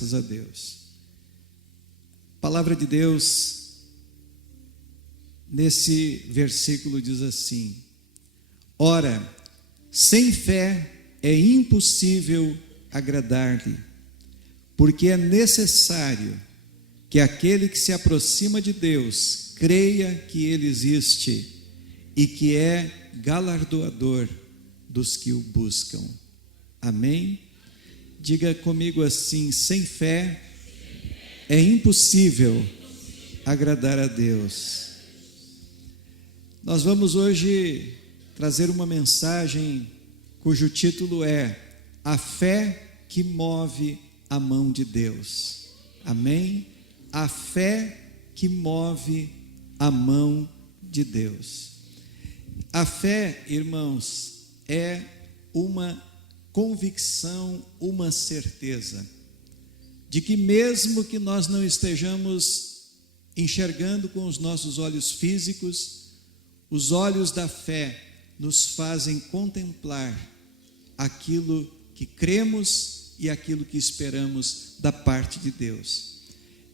Graças a Deus. A palavra de Deus, nesse versículo, diz assim: ora, sem fé é impossível agradar-lhe, porque é necessário que aquele que se aproxima de Deus creia que Ele existe e que é galardoador dos que o buscam. Amém? Diga comigo assim: sem fé é impossível agradar a Deus. Nós vamos hoje trazer uma mensagem cujo título é A Fé que Move a Mão de Deus. Amém? A fé que move a mão de Deus. A fé, irmãos, é uma convicção, uma certeza de que mesmo que nós não estejamos enxergando com os nossos olhos físicos, os olhos da fé nos fazem contemplar aquilo que cremos e aquilo que esperamos da parte de Deus.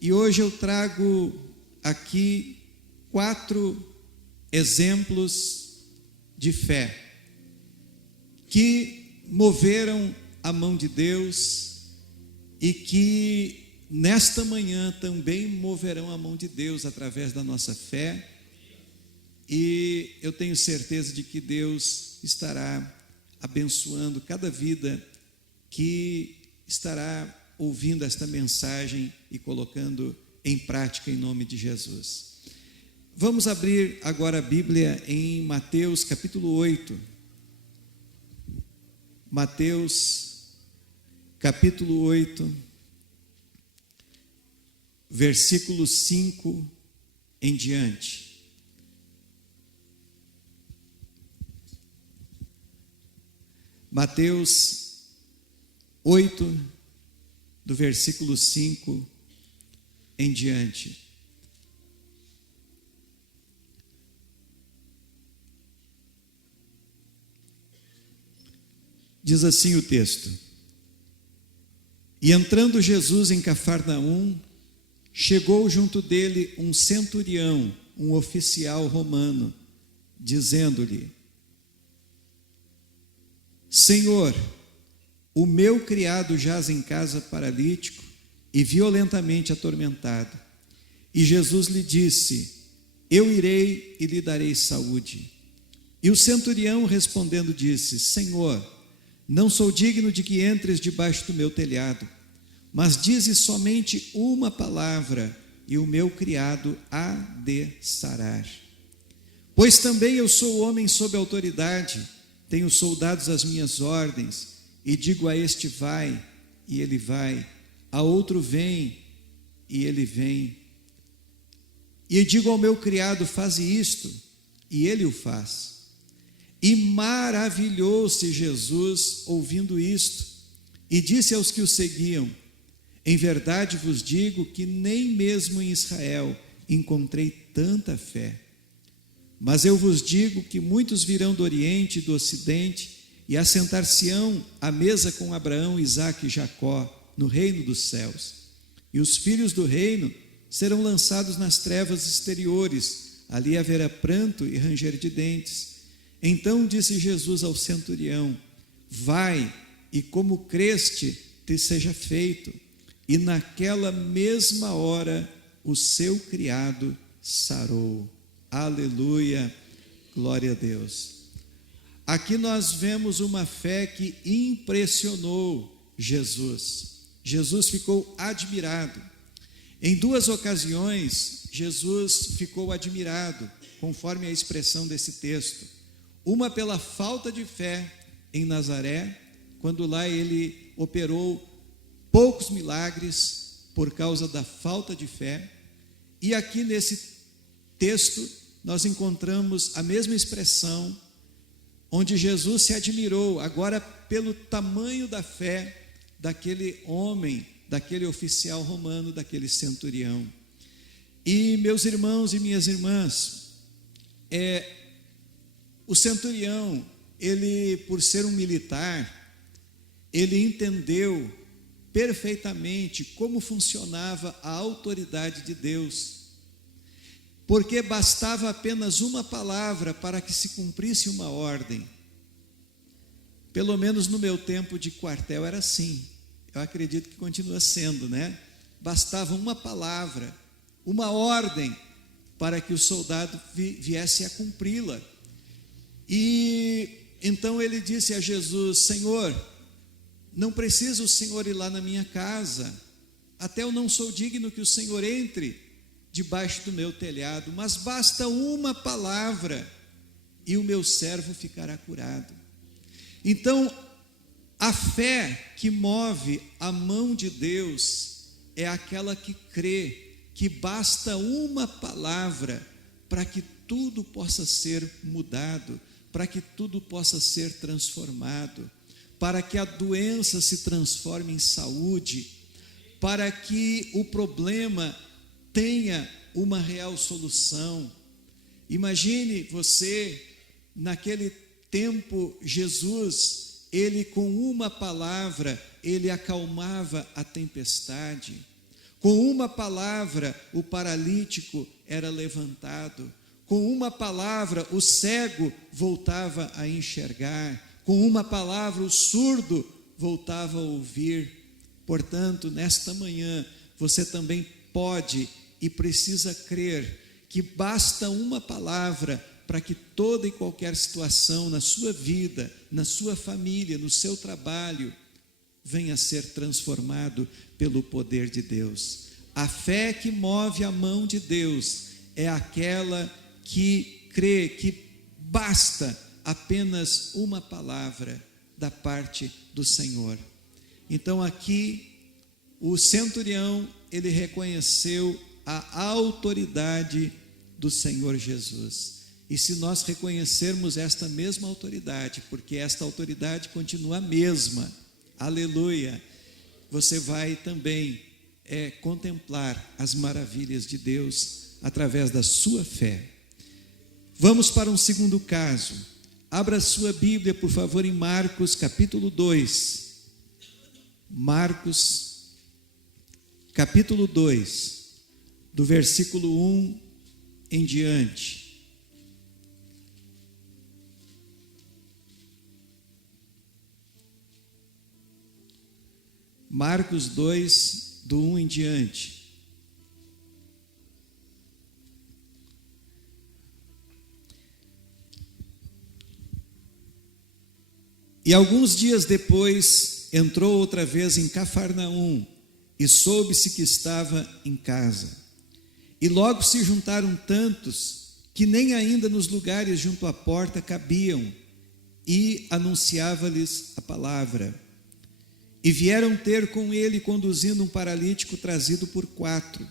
E hoje eu trago aqui 4 exemplos de fé que moveram a mão de Deus e que nesta manhã também moverão a mão de Deus através da nossa fé, e eu tenho certeza de que Deus estará abençoando cada vida que estará ouvindo esta mensagem e colocando em prática em nome de Jesus. Vamos abrir agora a Bíblia em Mateus capítulo 8. Mateus, capítulo 8, versículo 5 em diante. Mateus 8, do versículo 5 em diante. Diz assim o texto: e entrando Jesus em Cafarnaum, chegou junto dele um centurião, um oficial romano, dizendo-lhe: Senhor, o meu criado jaz em casa paralítico e violentamente atormentado. E Jesus lhe disse: eu irei e lhe darei saúde. E o centurião respondendo disse: Senhor, não sou digno de que entres debaixo do meu telhado, mas dize somente uma palavra e o meu criado há de sarar. Pois também eu sou homem sob autoridade, tenho soldados às minhas ordens, e digo a este vai, e ele vai, a outro vem, e ele vem. E digo ao meu criado: faze isto, e ele o faz. E maravilhou-se Jesus ouvindo isto, e disse aos que o seguiam: em verdade vos digo que nem mesmo em Israel encontrei tanta fé. Mas eu vos digo que muitos virão do Oriente e do Ocidente, e assentar-se-ão à mesa com Abraão, Isaque e Jacó, no reino dos céus. E os filhos do reino serão lançados nas trevas exteriores, ali haverá pranto e ranger de dentes. Então disse Jesus ao centurião: vai, e como creste, te seja feito. E naquela mesma hora o seu criado sarou. Aleluia, glória a Deus. Aqui nós vemos uma fé que impressionou Jesus. Jesus ficou admirado. Em 2 ocasiões, Jesus ficou admirado, conforme a expressão desse texto. Uma pela falta de fé em Nazaré, quando lá ele operou poucos milagres por causa da falta de fé. E aqui nesse texto nós encontramos a mesma expressão, onde Jesus se admirou agora pelo tamanho da fé daquele homem, daquele oficial romano, daquele centurião. E meus irmãos e minhas irmãs, o centurião, ele, por ser um militar, ele entendeu perfeitamente como funcionava a autoridade de Deus, porque bastava apenas uma palavra para que se cumprisse uma ordem. Pelo menos no meu tempo de quartel era assim. Eu acredito que continua sendo, né? Bastava uma palavra, uma ordem, para que o soldado viesse a cumpri-la. E então ele disse a Jesus: Senhor, não precisa o Senhor ir lá na minha casa, até eu não sou digno que o Senhor entre debaixo do meu telhado, mas basta uma palavra e o meu servo ficará curado. Então, a fé que move a mão de Deus é aquela que crê que basta uma palavra para que tudo possa ser mudado, para que tudo possa ser transformado, para que a doença se transforme em saúde, para que o problema tenha uma real solução. Imagine você, naquele tempo, Jesus, ele com uma palavra, ele acalmava a tempestade. Com uma palavra, o paralítico era levantado. Com uma palavra, o cego voltava a enxergar. Com uma palavra, o surdo voltava a ouvir. Portanto, nesta manhã, você também pode e precisa crer que basta uma palavra para que toda e qualquer situação na sua vida, na sua família, no seu trabalho, venha a ser transformado pelo poder de Deus. A fé que move a mão de Deus é aquela que crê que basta apenas uma palavra da parte do Senhor. Então aqui o centurião, ele reconheceu a autoridade do Senhor Jesus. E se nós reconhecermos esta mesma autoridade, porque esta autoridade continua a mesma, aleluia, você vai também contemplar as maravilhas de Deus através da sua fé. Vamos para um segundo caso. Abra sua Bíblia, por favor, em Marcos capítulo 2. Marcos capítulo 2, do versículo 1 em diante. Marcos 2, do 1 em diante. E alguns dias depois, entrou outra vez em Cafarnaum, e soube-se que estava em casa. E logo se juntaram tantos, que nem ainda nos lugares junto à porta cabiam, e anunciava-lhes a palavra. E vieram ter com ele, conduzindo um paralítico trazido por 4.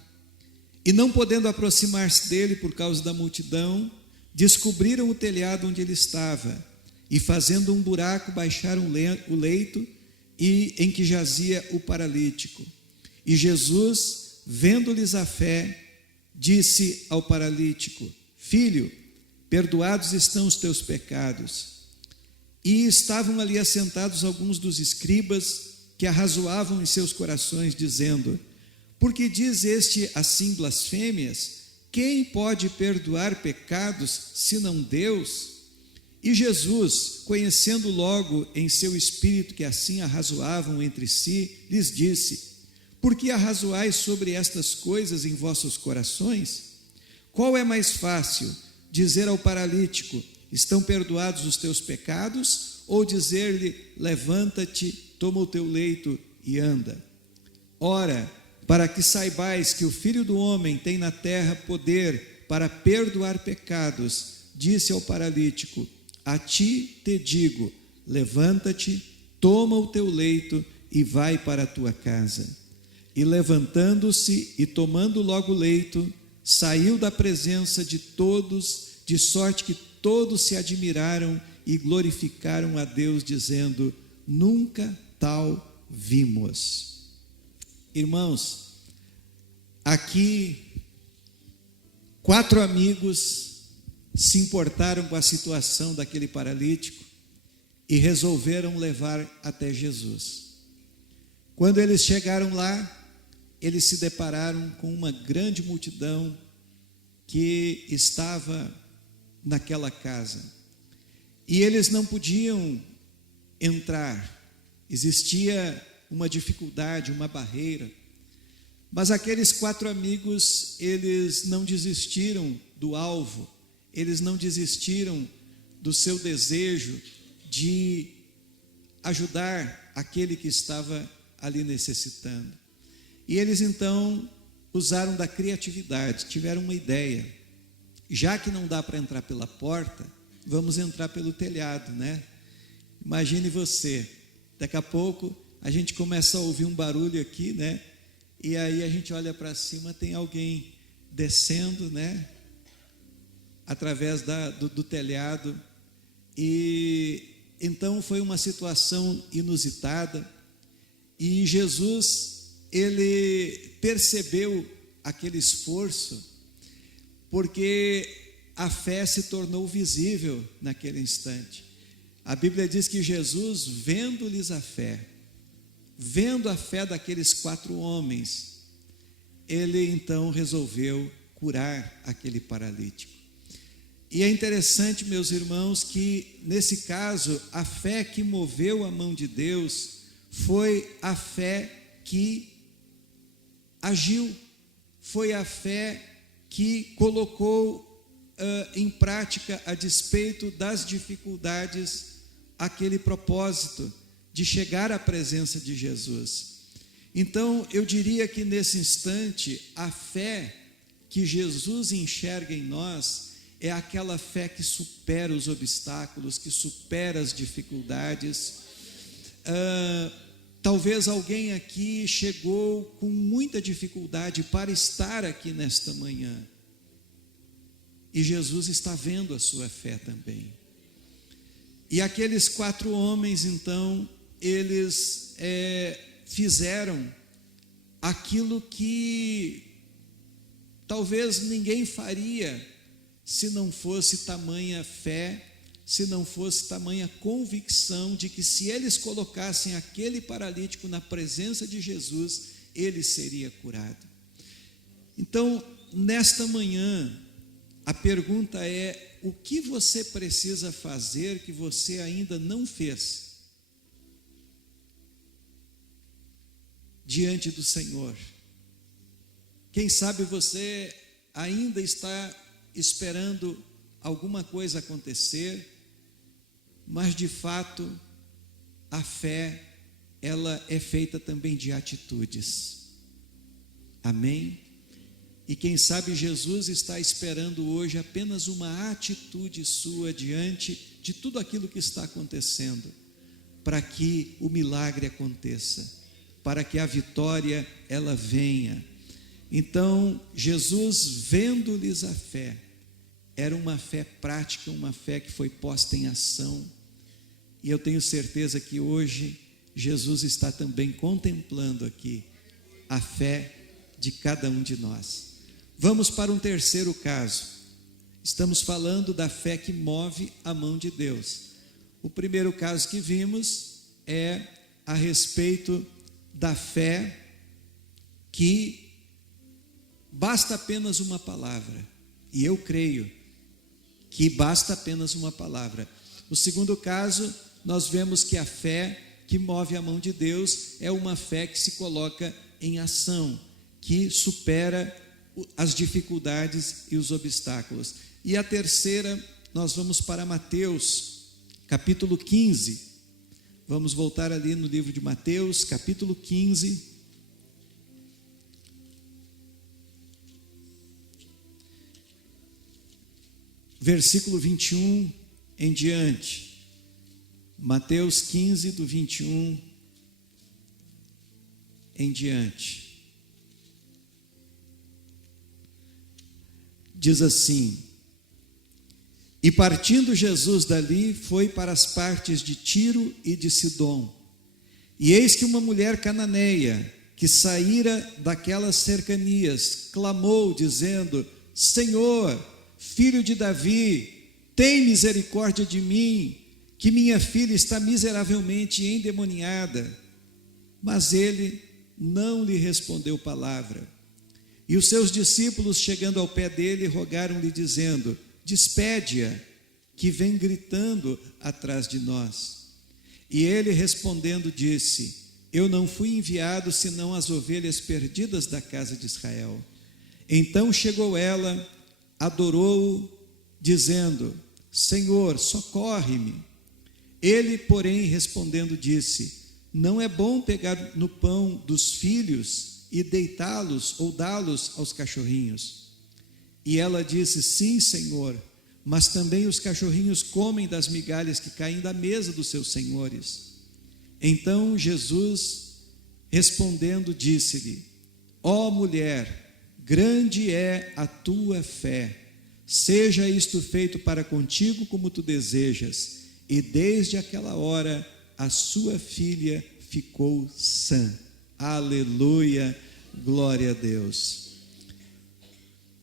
E não podendo aproximar-se dele por causa da multidão, descobriram o telhado onde ele estava, e fazendo um buraco, baixaram o leito em que jazia o paralítico. E Jesus, vendo-lhes a fé, disse ao paralítico: Filho, perdoados estão os teus pecados. E estavam ali assentados alguns dos escribas, que arrazoavam em seus corações, dizendo: Por que diz este assim blasfêmias? Quem pode perdoar pecados, senão Deus? E Jesus, conhecendo logo em seu espírito que assim arrazoavam entre si, lhes disse: Por que arrazoais sobre estas coisas em vossos corações? Qual é mais fácil, dizer ao paralítico: Estão perdoados os teus pecados? Ou dizer-lhe: Levanta-te, toma o teu leito e anda? Ora, para que saibais que o Filho do Homem tem na terra poder para perdoar pecados, disse ao paralítico: A ti te digo, levanta-te, toma o teu leito e vai para a tua casa. E levantando-se e tomando logo o leito, saiu da presença de todos, de sorte que todos se admiraram e glorificaram a Deus, dizendo: Nunca tal vimos. Irmãos, aqui 4 amigos se importaram com a situação daquele paralítico e resolveram levar até Jesus. Quando eles chegaram lá, eles se depararam com uma grande multidão que estava naquela casa. E eles não podiam entrar, existia uma dificuldade, uma barreira. Mas aqueles 4 amigos, eles não desistiram do alvo, eles não desistiram do seu desejo de ajudar aquele que estava ali necessitando. E eles então usaram da criatividade, tiveram uma ideia. Já que não dá para entrar pela porta, vamos entrar pelo telhado, né? Imagine você, daqui a pouco a gente começa a ouvir um barulho aqui, né? E aí a gente olha para cima, tem alguém descendo, né? Através do telhado. E então foi uma situação inusitada. E Jesus, ele percebeu aquele esforço, porque a fé se tornou visível naquele instante. A Bíblia diz que Jesus, vendo-lhes a fé, vendo a fé daqueles 4 homens, ele então resolveu curar aquele paralítico. E é interessante, meus irmãos, que nesse caso, a fé que moveu a mão de Deus foi a fé que agiu, foi a fé que colocou em prática, a despeito das dificuldades, aquele propósito de chegar à presença de Jesus. Então, eu diria que nesse instante, a fé que Jesus enxerga em nós é aquela fé que supera os obstáculos, que supera as dificuldades. Talvez alguém aqui chegou com muita dificuldade para estar aqui nesta manhã. E Jesus está vendo a sua fé também. E aqueles 4 homens, então, eles fizeram aquilo que talvez ninguém faria se não fosse tamanha fé, se não fosse tamanha convicção de que se eles colocassem aquele paralítico na presença de Jesus, ele seria curado. Então, nesta manhã, a pergunta é: o que você precisa fazer que você ainda não fez diante do Senhor? Quem sabe você ainda está esperando alguma coisa acontecer, mas de fato a fé, ela é feita também de atitudes. Amém? E quem sabe Jesus está esperando hoje apenas uma atitude sua diante de tudo aquilo que está acontecendo, para que o milagre aconteça, para que a vitória ela venha. Então, Jesus, vendo-lhes a fé, era uma fé prática, uma fé que foi posta em ação. E eu tenho certeza que hoje Jesus está também contemplando aqui a fé de cada um de nós. Vamos para um terceiro caso. Estamos falando da fé que move a mão de Deus. O primeiro caso que vimos é a respeito da fé que basta apenas uma palavra. E eu creio que basta apenas uma palavra. O segundo caso, nós vemos que a fé que move a mão de Deus é uma fé que se coloca em ação, que supera as dificuldades e os obstáculos. E a terceira, nós vamos para Mateus, capítulo 15. Vamos voltar ali no livro de Mateus, capítulo 15. Versículo 21 em diante. Mateus 15, do 21 em diante. Diz assim: e partindo Jesus dali, foi para as partes de Tiro e de Sidom. E eis que uma mulher cananeia, que saíra daquelas cercanias, clamou, dizendo: Senhor, filho de Davi, tem misericórdia de mim, que minha filha está miseravelmente endemoniada. Mas ele não lhe respondeu palavra. E os seus discípulos, chegando ao pé dele, rogaram-lhe, dizendo: despede-a, que vem gritando atrás de nós. E ele, respondendo, disse: eu não fui enviado senão as ovelhas perdidas da casa de Israel. Então chegou ela, adorou-o, dizendo: Senhor, socorre-me. Ele, porém, respondendo, disse: não é bom pegar no pão dos filhos e deitá-los ou dá-los aos cachorrinhos. E ela disse: sim, Senhor, mas também os cachorrinhos comem das migalhas que caem da mesa dos seus senhores. Então Jesus, respondendo, disse-lhe: ó mulher, grande é a tua fé, seja isto feito para contigo como tu desejas. E desde aquela hora a sua filha ficou sã. Aleluia, glória a Deus.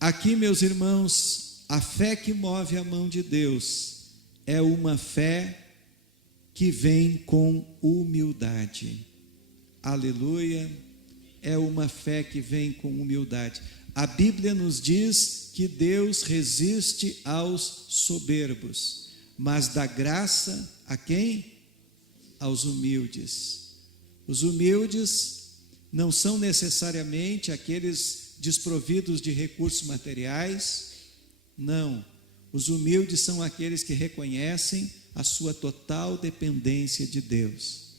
Aqui, meus irmãos, a fé que move a mão de Deus é uma fé que vem com humildade. Aleluia, é uma fé que vem com humildade. A Bíblia nos diz que Deus resiste aos soberbos, mas dá graça a quem? Aos humildes. Os humildes não são necessariamente aqueles desprovidos de recursos materiais, não. Os humildes são aqueles que reconhecem a sua total dependência de Deus.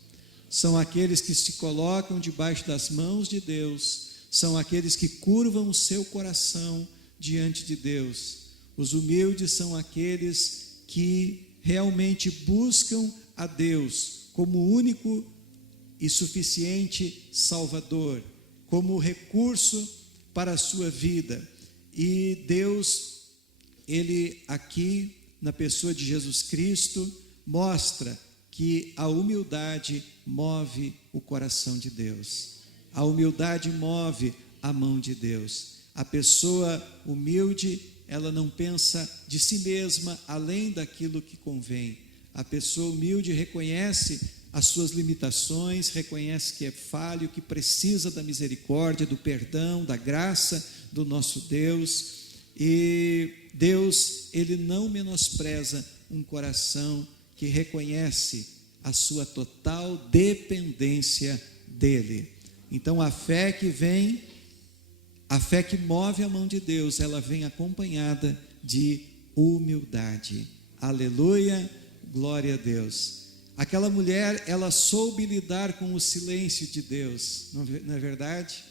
São aqueles que se colocam debaixo das mãos de Deus, são aqueles que curvam o seu coração diante de Deus. Os humildes são aqueles que realmente buscam a Deus como único e suficiente Salvador, como recurso para a sua vida. E Deus, Ele aqui, na pessoa de Jesus Cristo, mostra que a humildade move o coração de Deus. A humildade move a mão de Deus. A pessoa humilde, ela não pensa de si mesma além daquilo que convém. A pessoa humilde reconhece as suas limitações, reconhece que é falho, que precisa da misericórdia, do perdão, da graça do nosso Deus. E Deus, Ele não menospreza um coração que reconhece a sua total dependência dEle. Então a fé que vem, a fé que move a mão de Deus, ela vem acompanhada de humildade. Aleluia, glória a Deus. Aquela mulher, ela soube lidar com o silêncio de Deus, não é verdade?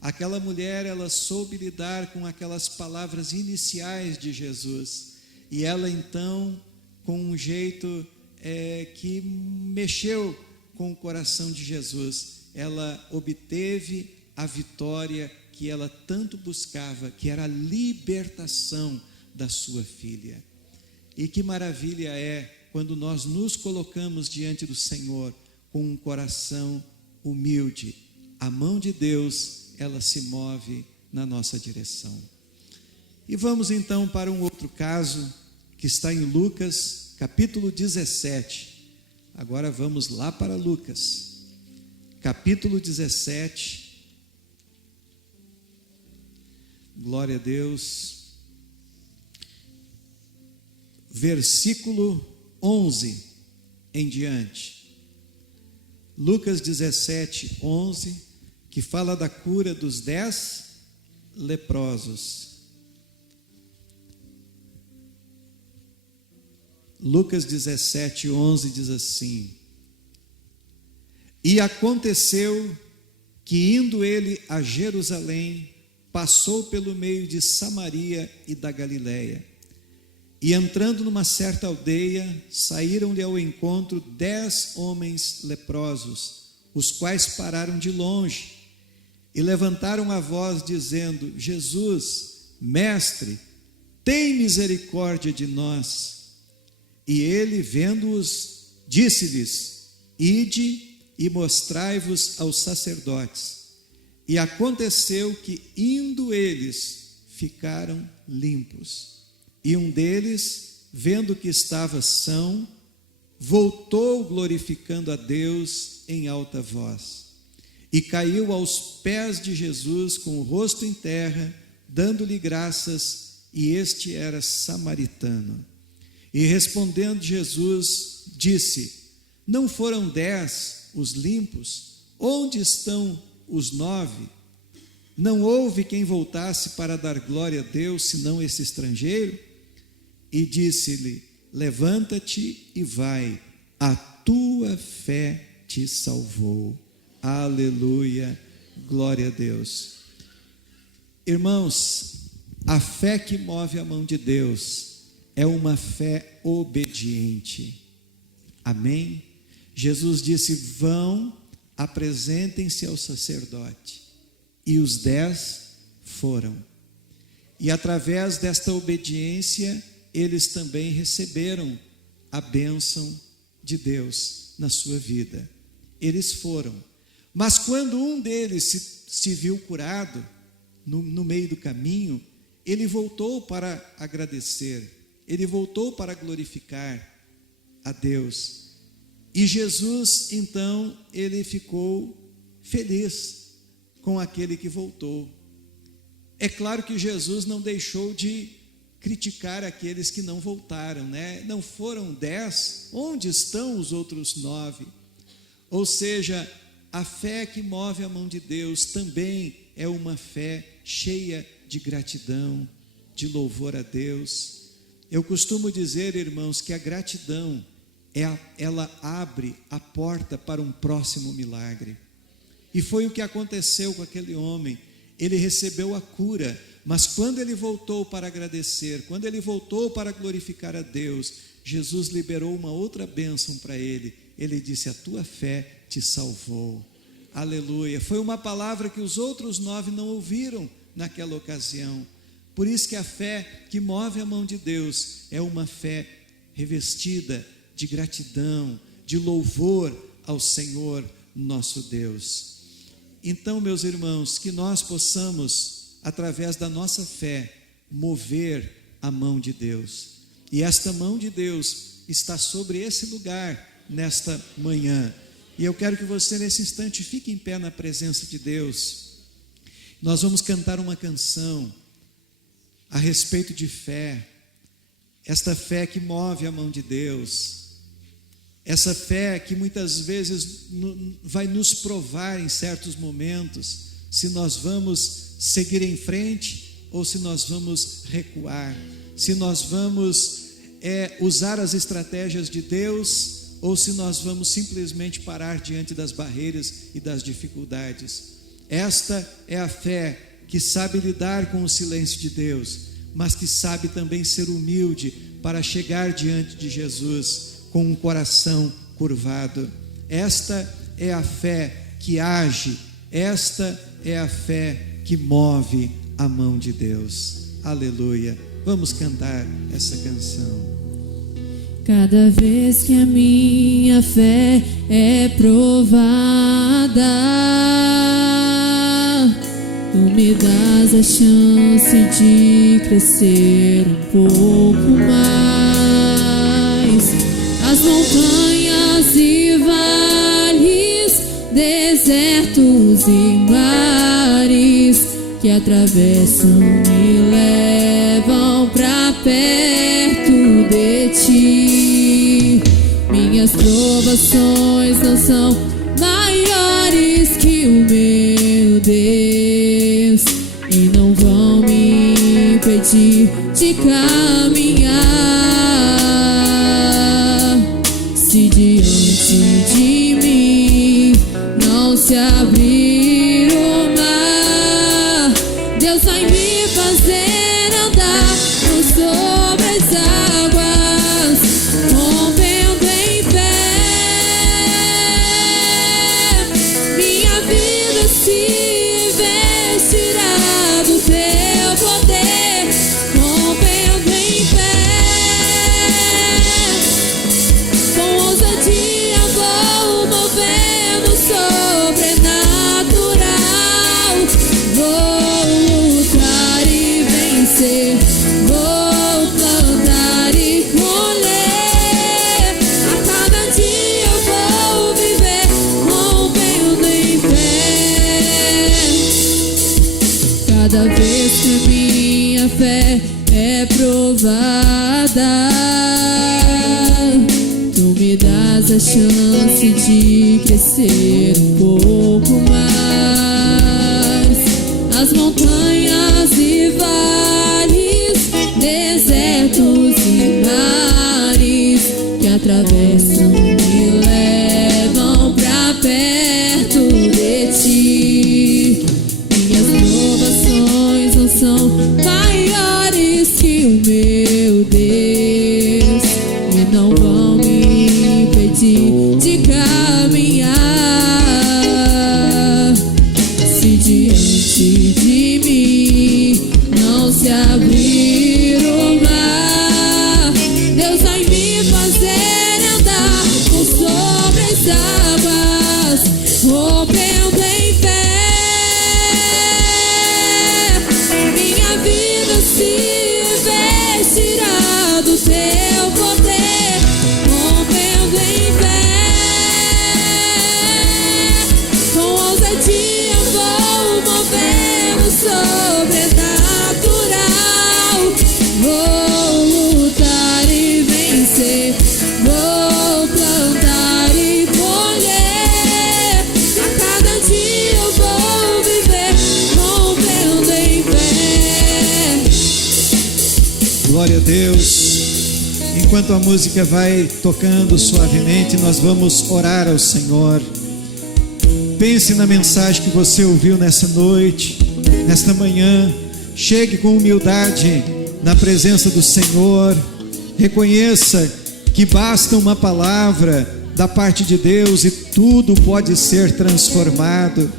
Aquela mulher, ela soube lidar com aquelas palavras iniciais de Jesus, e ela então, com um jeito que mexeu com o coração de Jesus, ela obteve a vitória que ela tanto buscava, que era a libertação da sua filha. E que maravilha é quando nós nos colocamos diante do Senhor com um coração humilde. A mão de Deus, ela se move na nossa direção. E vamos então para um outro caso que está em Lucas, capítulo 17. Agora vamos lá para Lucas, capítulo 17. Glória a Deus. Versículo 11 em diante. Lucas 17, 11, que fala da cura dos 10 leprosos. Lucas 17, 11 diz assim: e aconteceu que, indo ele a Jerusalém, passou pelo meio de Samaria e da Galileia. E entrando numa certa aldeia, saíram-lhe ao encontro 10 homens leprosos, os quais pararam de longe e levantaram a voz, dizendo: Jesus, mestre, tem misericórdia de nós. E ele, vendo-os, disse-lhes: ide e mostrai-vos aos sacerdotes. E aconteceu que, indo eles, ficaram limpos. E um deles, vendo que estava são, voltou glorificando a Deus em alta voz. e caiu aos pés de Jesus com o rosto em terra, dando-lhe graças, e este era samaritano. E respondendo Jesus, disse: não foram 10 os limpos? Onde estão os 9? Não houve quem voltasse para dar glória a Deus, senão esse estrangeiro? E disse-lhe: levanta-te e vai, a tua fé te salvou. Aleluia, glória a Deus. Irmãos, a fé que move a mão de Deus é uma fé obediente. Amém? Jesus disse: vão, apresentem-se ao sacerdote. E os 10 foram. E através desta obediência, eles também receberam a bênção de Deus na sua vida. Eles foram. Mas quando um deles se viu curado, no meio do caminho, ele voltou para agradecer, ele voltou para glorificar a Deus. E Jesus, então, ele ficou feliz com aquele que voltou. É claro que Jesus não deixou de criticar aqueles que não voltaram, né? Não foram 10, onde estão os outros 9? Ou seja, a fé que move a mão de Deus também é uma fé cheia de gratidão, de louvor a Deus. Eu costumo dizer, irmãos, que a gratidão, ela abre a porta para um próximo milagre. E foi o que aconteceu com aquele homem. Ele recebeu a cura, mas quando ele voltou para agradecer, quando ele voltou para glorificar a Deus, Jesus liberou uma outra bênção para ele. Ele disse: a tua fé te salvou. Aleluia. Foi uma palavra que os outros 9 não ouviram naquela ocasião. Por isso que a fé que move a mão de Deus é uma fé revestida de gratidão, de louvor ao Senhor nosso Deus. Então, meus irmãos, que nós possamos, através da nossa fé, mover a mão de Deus. E esta mão de Deus está sobre esse lugar nesta manhã. E eu quero que você, nesse instante, fique em pé na presença de Deus. Nós vamos cantar uma canção a respeito de fé. Esta fé que move a mão de Deus. Essa fé que muitas vezes vai nos provar em certos momentos se nós vamos seguir em frente ou se nós vamos recuar, se nós vamos usar as estratégias de Deus ou se nós vamos simplesmente parar diante das barreiras e das dificuldades. Esta é a fé que sabe lidar com o silêncio de Deus, mas que sabe também ser humilde para chegar diante de Jesus com um coração curvado. Esta é a fé que age, esta é a fé que move a mão de Deus. Aleluia. Vamos cantar essa canção. Cada vez que a minha fé é provada, tu me dás a chance de crescer um pouco mais. As montanhas e vales, desertos e mares que atravessam me levam pra perto de ti. Minhas provações não são maiores que o meu Deus e não vão me impedir de caminhar. Se diante de mim não se abrir o mar, Deus vai me fazer andar sobre as águas, rompendo em fé. Minha vida se vestirá do teu poder, rompendo em fé. Com ousadia vou cada vez que minha fé é provada, Tu me dás a chance de crescer um pouco mais. As montanhas e vales, desertos e mares que atravessam me levam pra perto de Ti. Minhas provações não são maiores que o meu Deus e não vão me impedir de caminhar. Se diante de mim não se abrir o mar, Deus vai me fazer andar por sobre as águas, rompendo em fé. Minha vida se vestirá do Teu poder, rompendo em fé. Com ousadia vou mover o sobrenatural. Vou lutar e vencer, vou plantar e colher. A cada dia eu vou viver, rompendo em fé. Glória a Deus. Enquanto a música vai tocando suavemente, nós vamos orar ao Senhor. Pense na mensagem que você ouviu nessa noite, nesta manhã. Chegue com humildade na presença do Senhor. Reconheça que basta uma palavra da parte de Deus e tudo pode ser transformado.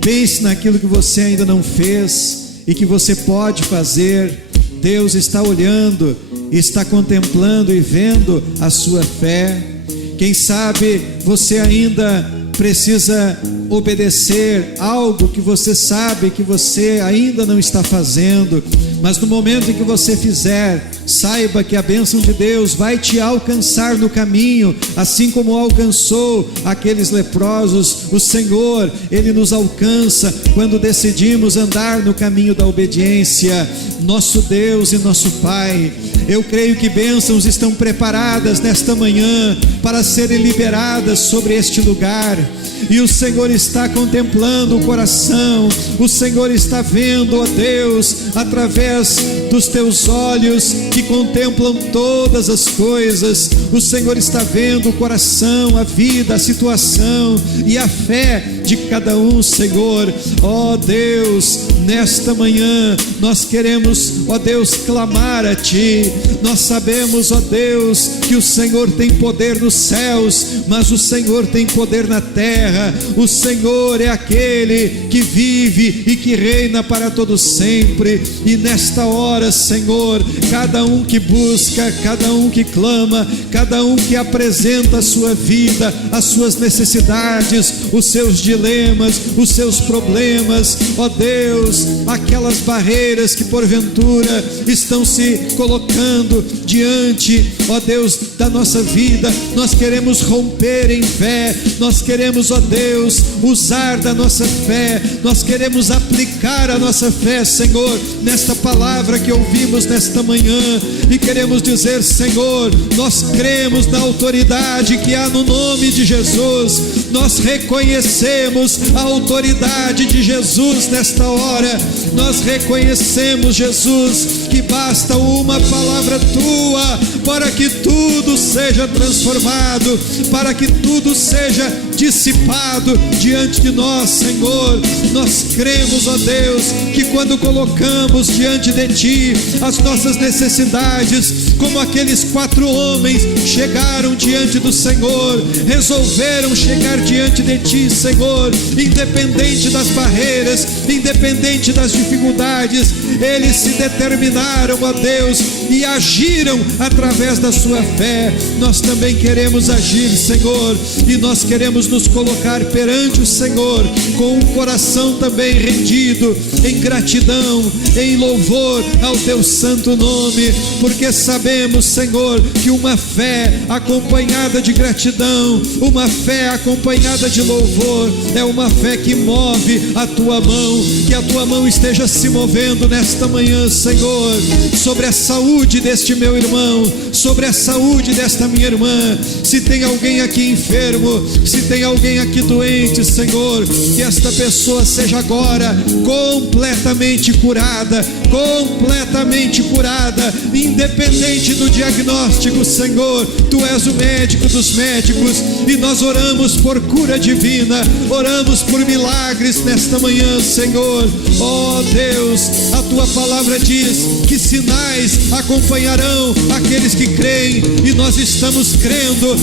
Pense naquilo que você ainda não fez e que você pode fazer. Deus está olhando, está contemplando e vendo a sua fé. Quem sabe você ainda precisa obedecer algo que você sabe que você ainda não está fazendo, mas no momento em que você fizer, saiba que a bênção de Deus vai te alcançar no caminho, assim como alcançou aqueles leprosos. O Senhor, Ele nos alcança quando decidimos andar no caminho da obediência. Nosso Deus e nosso Pai, eu creio que bênçãos estão preparadas nesta manhã para serem liberadas sobre este lugar, e o Senhor está contemplando o coração. O Senhor está vendo, ó Deus, através dos teus olhos que contemplam todas as coisas. O Senhor está vendo o coração, a vida, a situação e a fé de cada um, Senhor. Ó Deus, nesta manhã nós queremos, ó Deus, clamar a Ti. Nós sabemos, ó Deus, que o Senhor tem poder nos céus, mas o Senhor tem poder na terra. O Senhor é aquele que vive e que reina para todo sempre. E nesta hora, Senhor, cada um que busca, cada um que clama, cada um que apresenta a sua vida, as suas necessidades, os seus dilemas, os seus problemas, ó Deus, aquelas barreiras que porventura estão se colocando diante, ó Deus, da nossa vida, nós queremos romper em fé. Nós queremos, ó Deus, usar da nossa fé, nós queremos aplicar a nossa fé, Senhor, nesta palavra que ouvimos nesta manhã, e queremos dizer, Senhor, nós cremos na autoridade que há no nome de Jesus. Nós reconhecemos a autoridade de Jesus nesta hora. Nós reconhecemos, Jesus, que basta uma palavra Tua para que tudo seja transformado, para que tudo seja dissipado diante de nós, Senhor. Nós cremos, ó Deus, que quando colocamos diante de Ti as nossas necessidades, como aqueles 4 homens chegaram diante do Senhor, resolveram chegar diante de Ti, Senhor, independente das barreiras, independente das dificuldades, eles se determinaram, ó Deus, e agiram através da sua fé. Nós também queremos agir, Senhor, e nós queremos nos colocar perante o Senhor com um coração também rendido em gratidão, em louvor ao teu santo nome, porque sabemos, Senhor, que uma fé acompanhada de gratidão, uma fé acompanhada de louvor, é uma fé que move a tua mão. Que a tua mão esteja se movendo nesta manhã, Senhor, sobre a saúde deste meu irmão, sobre a saúde desta minha irmã. Se tem alguém aqui enfermo, se tem alguém aqui doente, Senhor, que esta pessoa seja agora completamente curada, independente do diagnóstico, Senhor. Tu és o médico dos médicos e nós oramos por cura divina, oramos por milagres nesta manhã, Senhor. Ó Deus, a tua palavra diz que sinais acompanharão aqueles que creem, e nós estamos crendo,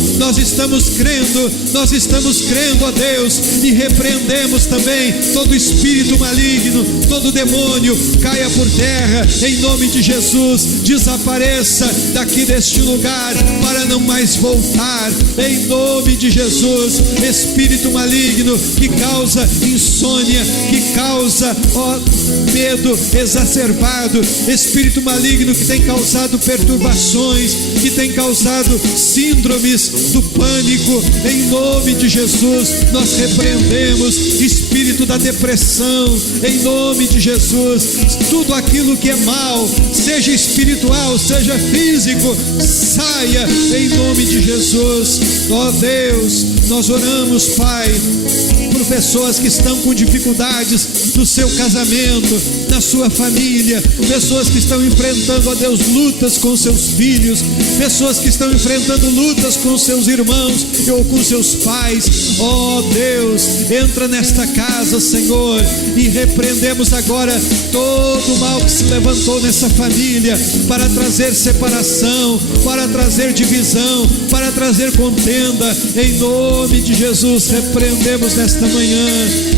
ó Deus, e repreendemos também todo espírito maligno, todo demônio, caia por terra, em nome de Jesus, desapareça daqui deste lugar, para não mais voltar, em nome de Jesus. Espírito maligno que causa insônia, que causa, ó, medo exacerbado, espírito maligno que tem causado perturbações, que tem causado síndromes do pânico, em nome de Jesus, nós repreendemos. Espírito da depressão, em nome de Jesus, tudo aquilo que é mal, seja espiritual, seja físico, saia em nome de Jesus. Ó Deus, nós oramos, Pai, por pessoas que estão com dificuldades no seu casamento, na sua família, pessoas que estão enfrentando, ó Deus, lutas com seus filhos, pessoas que estão enfrentando lutas com seus irmãos ou com seus pais. Ó Deus, entra nesta casa, Senhor, e repreendemos agora todo o mal que se levantou nessa família para trazer separação, para trazer divisão, para trazer contenda. Em nome de Jesus, repreendemos nesta manhã.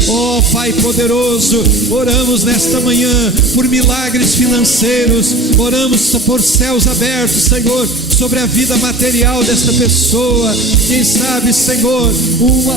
Ó Pai poderoso, oramos nesta manhã por milagres financeiros, oramos por céus abertos, Senhor, sobre a vida material desta pessoa. Quem sabe, Senhor,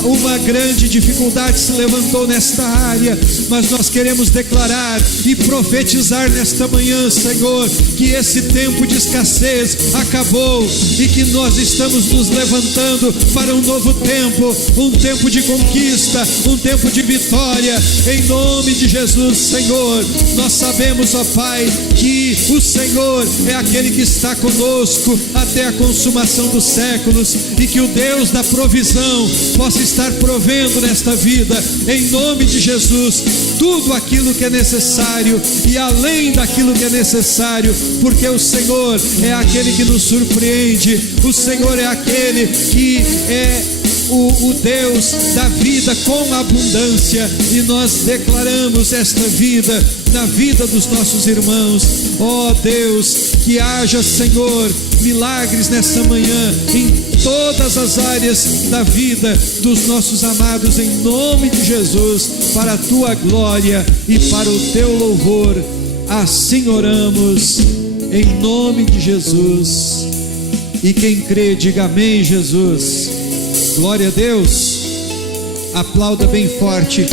uma grande dificuldade se levantou nesta área, mas nós queremos declarar e profetizar nesta manhã, Senhor, que esse tempo de escassez acabou e que nós estamos nos levantando para um novo tempo, um tempo de conquista, um tempo de vitória, em nome de Jesus, Senhor. Nós sabemos, ó Pai, que o Senhor é aquele que está conosco até a consumação dos séculos, e que o Deus da provisão possa estar provendo nesta vida, em nome de Jesus, tudo aquilo que é necessário e além daquilo que é necessário, porque o Senhor é aquele que nos surpreende, o Senhor é aquele que é o Deus da vida com abundância, e nós declaramos esta vida na vida dos nossos irmãos. Ó Deus, que haja, Senhor, milagres nesta manhã em todas as áreas da vida dos nossos amados, em nome de Jesus, para a tua glória e para o teu louvor. Assim oramos, em nome de Jesus. E quem crê, diga amém, Jesus. Glória a Deus. Aplauda bem forte.